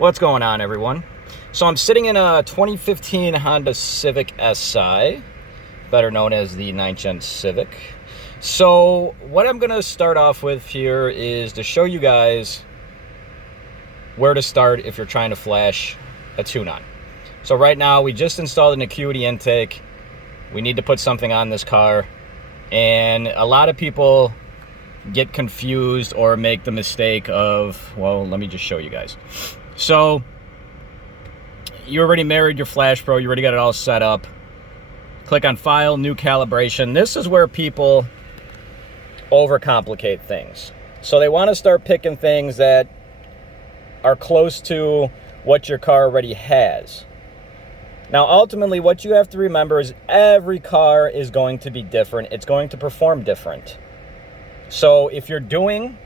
What's going on, everyone? So I'm sitting in a 2015 Honda Civic Si, better known as the 9th Gen Civic. So what I'm going to start off with here is to show you guys where to start if you're trying to flash a tune on. So right now we just installed an acuity intake. We need to put something on this car, and a lot of people get confused or make the mistake of, well, let me just show you guys. So you already married your flashpro, you already got it all set up. Click on File, New Calibration. This is where people overcomplicate things. So they want to start picking things that are close to what your car already has. Now, ultimately, what you have to remember is every car is going to be different. It's going to perform different. So if you're doing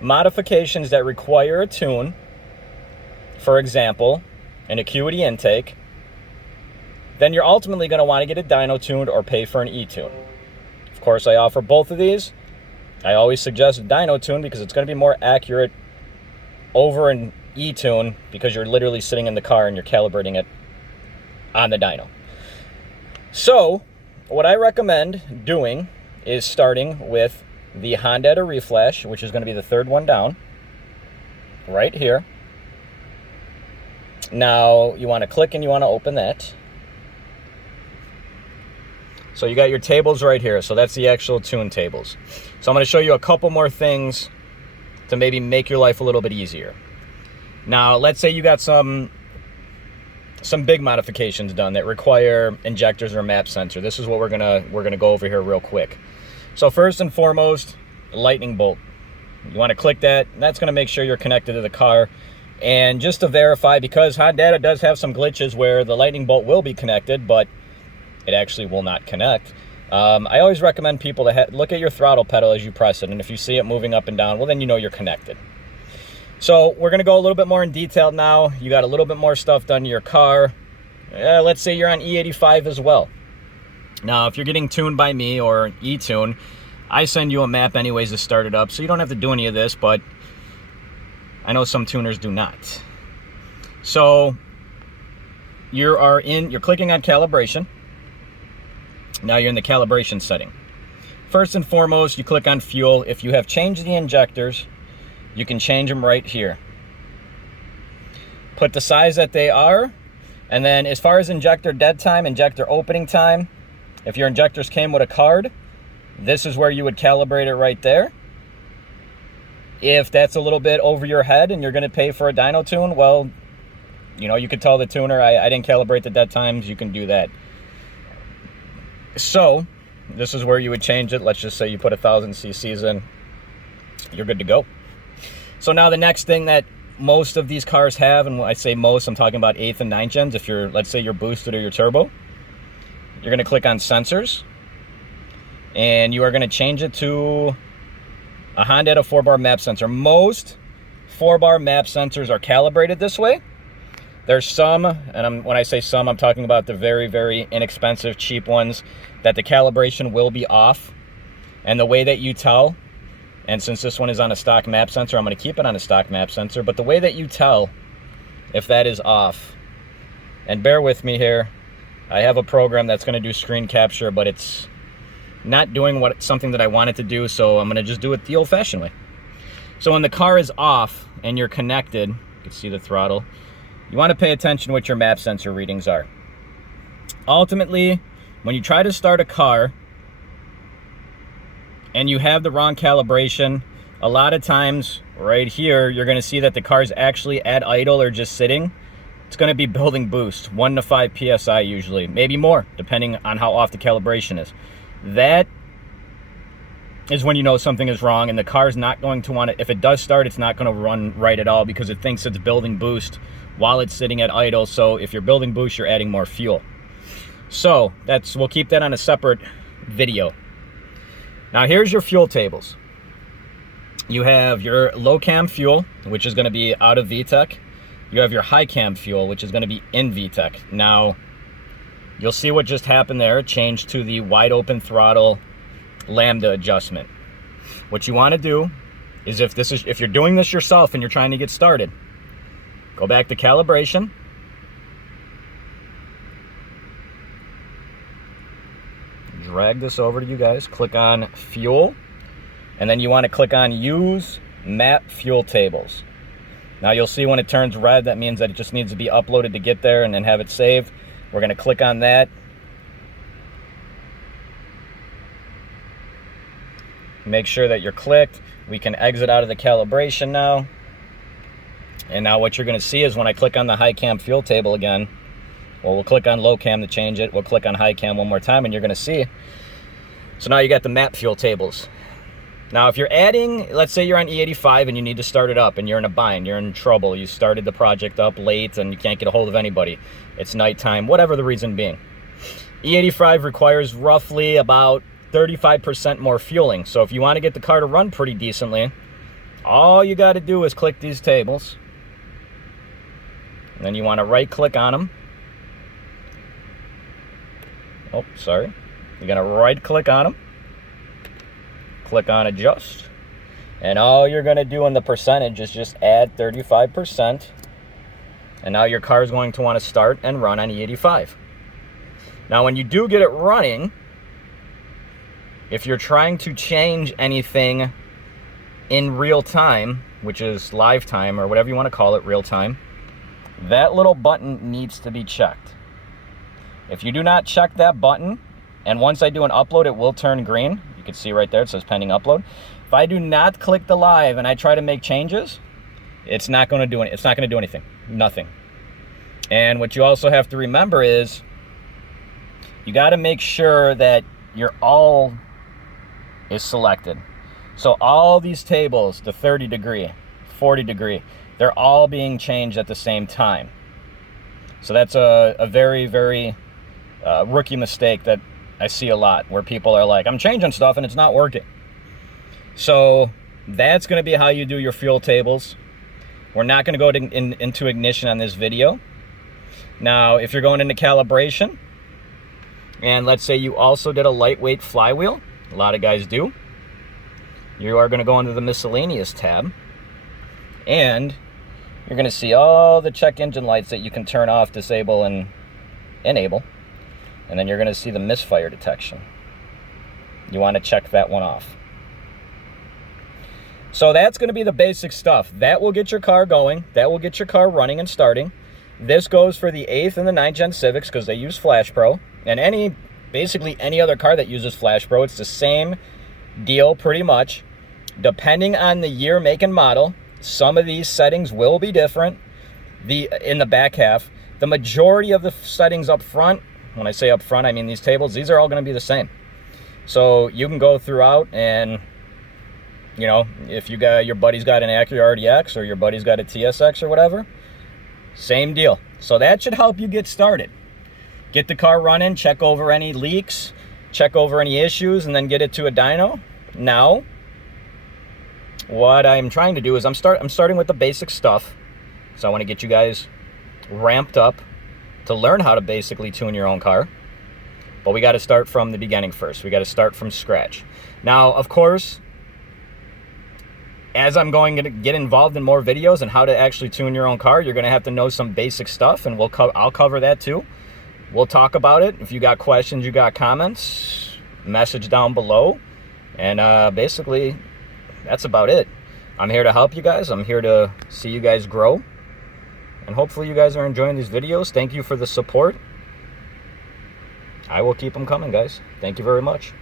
modifications that require a tune, for example, an acuity intake, then you're ultimately going to want to get a dyno tuned or pay for an e-tune. Of course, I offer both of these. I always suggest a dyno tune because it's going to be more accurate over an e-tune because you're literally sitting in the car and you're calibrating it on the dyno. So what I recommend doing is starting with the hondata reflash, which is going to be the third one down right here. Now you want to click and you want to open that. So you got your tables right here. So that's the actual tune tables. So I'm going to show you a couple more things to maybe make your life a little bit easier. Now, let's say you got some big modifications done that require injectors or map sensor. This is what we're gonna go over here real quick. So first and foremost, lightning bolt. You want to click that. That's going to make sure you're connected to the car. And just to verify, because hondata does have some glitches where the lightning bolt will be connected, but it actually will not connect. I always recommend people to look at your throttle pedal as you press it, and if you see it moving up and down, well, then you know you're connected. So we're going to go a little bit more in detail now. You got a little bit more stuff done to your car. Let's say you're on E85 as well. Now, if you're getting tuned by me or etune, I send you a map anyways to start it up, so you don't have to do any of this, but I know some tuners do not. So you're clicking on calibration. Now you're in the calibration setting. First and foremost, you click on fuel. If you have changed the injectors, you can change them right here. Put the size that they are, and then as far as injector dead time, injector opening time, if your injectors came with a card, this is where you would calibrate it right there. If that's a little bit over your head and you're going to pay for a dyno tune, well, you know, you could tell the tuner, I didn't calibrate the dead times. You can do that. So this is where you would change it. Let's just say you put 1,000 cc's in. You're good to go. So now the next thing that most of these cars have, and when I say most, I'm talking about 8th and 9th gens. If you're, let's say you're boosted or you're turbo, you're going to click on sensors, and you are going to change it to a hondata 4-bar map sensor. Most 4-bar map sensors are calibrated this way. There's some, and when I say some, I'm talking about the very, very inexpensive, cheap ones that the calibration will be off. And the way that you tell, and since this one is on a stock map sensor, I'm going to keep it on a stock map sensor, but the way that you tell if that is off, and bear with me here, I have a program that's going to do screen capture, but it's not doing something that I want it to do, so I'm going to just do it the old-fashioned way. So when the car is off and you're connected, you can see the throttle, you want to pay attention to what your map sensor readings are. Ultimately, when you try to start a car and you have the wrong calibration, a lot of times right here, you're going to see that the car's actually at idle or just sitting. It's going to be building boost, 1 to 5 PSI usually, maybe more, depending on how off the calibration is. That is when you know something is wrong, and the car's not going to want to, if it does start, it's not going to run right at all because it thinks it's building boost while it's sitting at idle. So if you're building boost, you're adding more fuel. So we'll keep that on a separate video. Now here's your fuel tables. You have your low cam fuel, which is going to be out of VTEC. You have your high cam fuel, which is going to be in VTEC. Now you'll see what just happened there. Change to the wide open throttle lambda adjustment. What you want to do is if you're doing this yourself and you're trying to get started, Go back to calibration. Drag this over to you guys. Click on fuel. And then you want to click on use map fuel tables. Now you'll see when it turns red, that means that it just needs to be uploaded to get there and then have it saved. We're going to click on that. Make sure that you're clicked. We can exit out of the calibration now. And now what you're going to see is when I click on the high cam fuel table again, well, we'll click on low cam to change it. We'll click on high cam one more time and you're going to see. So now you got the map fuel tables. Now if you're adding, let's say you're on E85 and you need to start it up and you're in a bind, you're in trouble, you started the project up late and you can't get a hold of anybody, it's nighttime, whatever the reason being. E85 requires roughly about 35% more fueling. So if you want to get the car to run pretty decently, all you got to do is click these tables. And then you want to right click on them. Oh, sorry. You're going to right click on them. Click on adjust. And all you're going to do in the percentage is just add 35%. And now your car is going to want to start and run on E85. Now when you do get it running, if you're trying to change anything in real time, which is live time or whatever you want to call it, real time, that little button needs to be checked. If you do not check that button, and once I do an upload, it will turn green. You can see right there, it says pending upload. If I do not click the live and I try to make changes, it's not going to do it's not going to do anything. Nothing. And what you also have to remember is you got to make sure that your all is selected. So all these tables, the 30 degree, 40 degree, they're all being changed at the same time. So that's a very, very rookie mistake that I see a lot, where people are like, I'm changing stuff and it's not working. So that's going to be how you do your fuel tables. We're not going to go into ignition on this video. Now, if you're going into calibration, and let's say you also did a lightweight flywheel, a lot of guys do, you are going to go into the miscellaneous tab, and you're going to see all the check engine lights that you can turn off, disable, and enable. And then you're going to see the misfire detection. You want to check that one off. So that's going to be the basic stuff. That will get your car going. That will get your car running and starting. This goes for the 8th and the 9th gen Civics because they use flashpro. And basically any other car that uses flashpro, it's the same deal pretty much. Depending on the year, make, and model, some of these settings will be different in the back half. The majority of the settings up front, when I say up front, I mean these tables, these are all going to be the same. So you can go throughout and, you know, if you got your buddy's got an Acura RDX or your buddy's got a TSX or whatever, same deal. So that should help you get started. Get the car running, check over any leaks, check over any issues, and then get it to a dyno. Now, what I'm trying to do is I'm starting with the basic stuff. So I want to get you guys ramped up to learn how to basically tune your own car. But we got to start from the beginning first. We got to start from scratch. Now, of course, as I'm going to get involved in more videos on how to actually tune your own car, you're going to have to know some basic stuff, and I'll cover that too. We'll talk about it. If you got questions, you got comments, message down below. And basically, that's about it. I'm here to help you guys. I'm here to see you guys grow. And hopefully you guys are enjoying these videos. Thank you for the support. I will keep them coming, guys. Thank you very much.